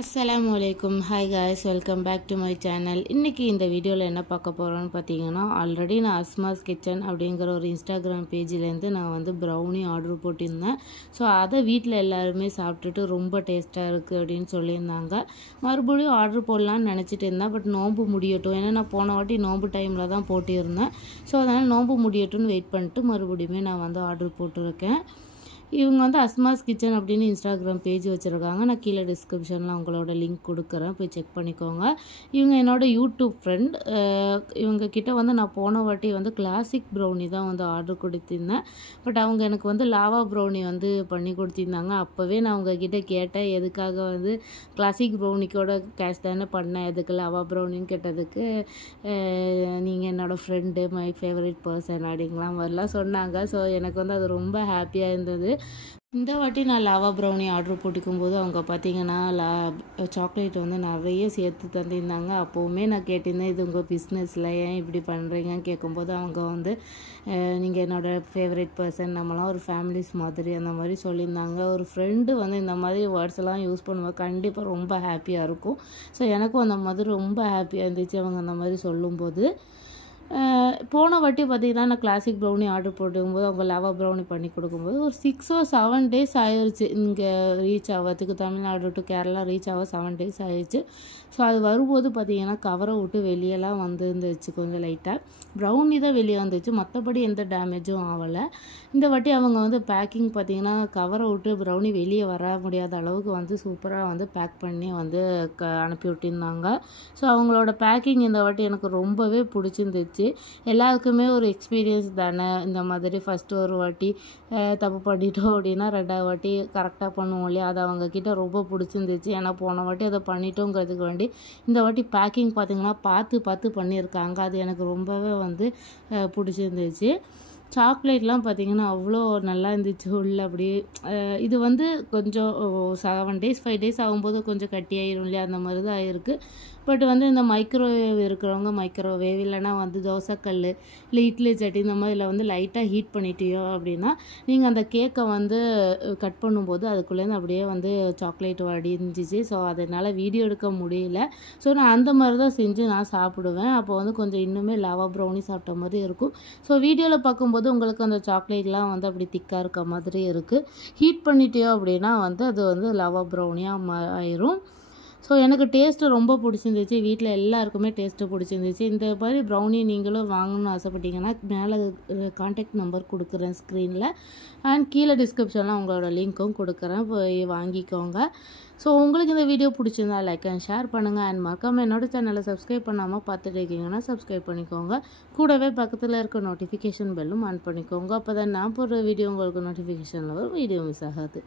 Assalamualaikum. Hi guys, welcome back to my channel. இன்னைக்கு இந்த வீடியோவில் என்ன பார்க்க போகிறோன்னு பார்த்தீங்கன்னா, ஆல்ரெடி நான் அஸ்மாஸ் கிச்சன் அப்படிங்கிற ஒரு இன்ஸ்டாகிராம் பேஜிலேருந்து நான் வந்து ப்ரௌனி ஆர்டர் போட்டிருந்தேன். ஸோ அதை வீட்டில் எல்லாருமே சாப்பிட்டுட்டு ரொம்ப டேஸ்ட்டாக இருக்குது அப்படின்னு சொல்லியிருந்தாங்க. மறுபடியும் ஆர்டர் போடலான்னு நினச்சிட்டு இருந்தேன். பட் நோன்பு முடியட்டும், ஏன்னா நான் போன வாட்டி நோன்பு டைமில் தான் போட்டிருந்தேன். ஸோ அதனால் நோன்பு முடியட்டும்னு வெயிட் பண்ணிட்டு மறுபடியுமே நான் வந்து ஆர்டர் போட்டிருக்கேன். இவங்க வந்து அஸ்மாஸ் கிச்சன் அப்படின்னு இன்ஸ்டாகிராம் பேஜ் வச்சுருக்காங்க. நான் கீழே டிஸ்கிரிப்ஷனில் அவங்களோட லிங்க் கொடுக்குறேன், போய் செக் பண்ணிக்கோங்க. இவங்க என்னோட யூடியூப் ஃப்ரெண்ட். இவங்க கிட்ட வந்து நான் போன வாட்டி வந்து கிளாசிக் ப்ரௌனி தான் வந்து ஆர்டர் கொடுத்திருந்தேன். பட் அவங்க எனக்கு வந்து லாவா ப்ரௌனி வந்து பண்ணி கொடுத்திருந்தாங்க. அப்போவே நான் அவங்கக்கிட்ட கேட்டேன், எதுக்காக வந்து கிளாசிக் ப்ரௌனிக்கோட கேஷ் தானே பண்ணேன், எதுக்கு லாவா ப்ரௌனின்னு கேட்டதுக்கு நீங்கள் என்னோடய ஃப்ரெண்டு, மை ஃபேவரட் பர்சன் அப்படிங்கலாம் மாதிரிலாம் சொன்னாங்க. ஸோ எனக்கு வந்து அது ரொம்ப ஹாப்பியாக இருந்தது. இந்த வாட்டி நான் லாவா ப்ரௌனி ஆர்டர் போட்டுக்கும்போது அவங்க பார்த்தீங்கன்னா சாக்லேட் வந்து நிறைய சேர்த்து தந்திருந்தாங்க. அப்போவுமே நான் கேட்டிருந்தேன், இது உங்கள் பிஸ்னஸில் ஏன் இப்படி பண்ணுறீங்கன்னு கேட்கும்போது அவங்க வந்து நீங்கள் என்னோடய ஃபேவரட் பர்சன், நம்மளாம் ஒரு ஃபேமிலிஸ் மாதிரி அந்த மாதிரி சொல்லியிருந்தாங்க. ஒரு ஃப்ரெண்டு வந்து இந்த மாதிரி வேர்ட்ஸ் எல்லாம் யூஸ் பண்ணும்போது கண்டிப்பாக ரொம்ப ஹாப்பியாக இருக்கும். ஸோ எனக்கும் அந்த மாதிரி ரொம்ப ஹாப்பியாக இருந்துச்சு அவங்க அந்த மாதிரி சொல்லும்போது. போன வாட்டி பார்த்திங்கன்னா நான் கிளாசிக் ப்ரௌனி ஆர்டர் போட்டுக்கும்போது அவங்க லாவா ப்ரௌனி பண்ணி கொடுக்கும்போது ஒரு 6 or 7 days ஆயிடுச்சு இங்கே ரீச் ஆகிறதுக்கு. தமிழ்நாடு டு கேரளா ரீச் ஆக 7 days ஆயிடுச்சு. ஸோ அது வரும்போது பார்த்திங்கன்னா கவரை விட்டு வெளியெல்லாம் வந்துருந்துச்சு, கொஞ்சம் லைட்டாக ப்ரௌனி தான் வெளியே வந்துச்சு, மற்றபடி எந்த டேமேஜும் ஆகலை. இந்த வாட்டி அவங்க வந்து பேக்கிங் பார்த்திங்கன்னா கவரை விட்டு ப்ரௌனி வெளியே வர முடியாத அளவுக்கு வந்து சூப்பராக வந்து பேக் பண்ணி வந்து அனுப்பி விட்டிருந்தாங்க. ஸோ அவங்களோட பேக்கிங் இந்த வாட்டி எனக்கு ரொம்பவே பிடிச்சிருந்துச்சு. எல்லாருக்குமே ஒரு எக்ஸ்பீரியன்ஸ் தானே, இந்த மாதிரி ஃபஸ்ட்டு ஒரு வாட்டி தப்பு பண்ணிட்டோம் அப்படின்னா 2வது வாட்டி கரெக்டாக பண்ணுவோம் இல்லையா, அது அவங்கக்கிட்ட ரொம்ப பிடிச்சிருந்துச்சு. ஏன்னா போன வாட்டி அதை பண்ணிட்டோங்கிறதுக்கு வேண்டி இந்த வாட்டி பேக்கிங் பார்த்திங்கன்னா பார்த்து பண்ணியிருக்காங்க. அது எனக்கு ரொம்பவே வந்து பிடிச்சிருந்துச்சு. சாக்லேட்லாம் பார்த்திங்கன்னா அவ்வளோ நல்லா இருந்துச்சு உள்ள. அப்படியே இது வந்து கொஞ்சம் 7 days 5 days ஆகும்போது கொஞ்சம் கட்டியாயிரும் இல்லையா, அந்த மாதிரி தான் ஆயிருக்கு. பட் வந்து இந்த மைக்ரோவேவ் இருக்கிறவங்க மைக்ரோவேவ், இல்லைனா வந்து தோசைக்கல் இல்லை இட்லி சட்டி இந்த மாதிரில வந்து லைட்டாக ஹீட் பண்ணிட்டியோ அப்படின்னா நீங்கள் அந்த கேக்கை வந்து கட் பண்ணும்போது அதுக்குள்ளேருந்து அப்படியே வந்து சாக்லேட் வடிஞ்சிச்சு. ஸோ அதனால் வீடியோ எடுக்க முடியல. ஸோ நான் அந்த மாதிரி தான் செஞ்சு நான் சாப்பிடுவேன். அப்போ வந்து கொஞ்சம் இன்னுமே லாவா ப்ரௌனி சாப்பிட்ட மாதிரி இருக்கும். ஸோ வீடியோவில் பார்க்கும்போது உங்களுக்கு அந்த சாக்லேட்லாம் வந்து அப்படி திக்காக இருக்க மாதிரி இருக்குது. ஹீட் பண்ணிட்டியோ அப்படின்னா வந்து அது வந்து லாவா ப்ரௌனியாக ஆயிரும். ஸோ எனக்கு டேஸ்ட்டு ரொம்ப பிடிச்சிருந்துச்சு, வீட்டில் எல்லாருக்குமே டேஸ்ட்டு பிடிச்சிருந்துச்சு. இந்த மாதிரி ப்ரௌனி நீங்களும் வாங்கணும்னு ஆசைப்பட்டீங்கன்னா மேலே கான்டாக்ட் நம்பர் கொடுக்குறேன் ஸ்க்ரீனில், அண்ட் கீழே டிஸ்கிரிப்ஷனில் உங்களோட லிங்க்கும் கொடுக்குறேன், போய் வாங்கிக்கோங்க. ஸோ உங்களுக்கு இந்த வீடியோ பிடிச்சிருந்தா லைக் அண்ட் ஷேர் பண்ணுங்கள். அண்ட் மறக்காமல் என்னோட சேனலை சப்ஸ்கிரைப் பண்ணாமல் பார்த்துட்டு இருக்கீங்கன்னா சப்ஸ்கிரைப் பண்ணிக்கோங்க. கூடவே பக்கத்தில் இருக்க நோட்டிஃபிகேஷன் பெல்லும் ஆன் பண்ணிக்கோங்க. அப்போ தான் நான் போடுற வீடியோ உங்களுக்கு நோட்டிஃபிகேஷனில் வரும், வீடியோ மிஸ் ஆகாது.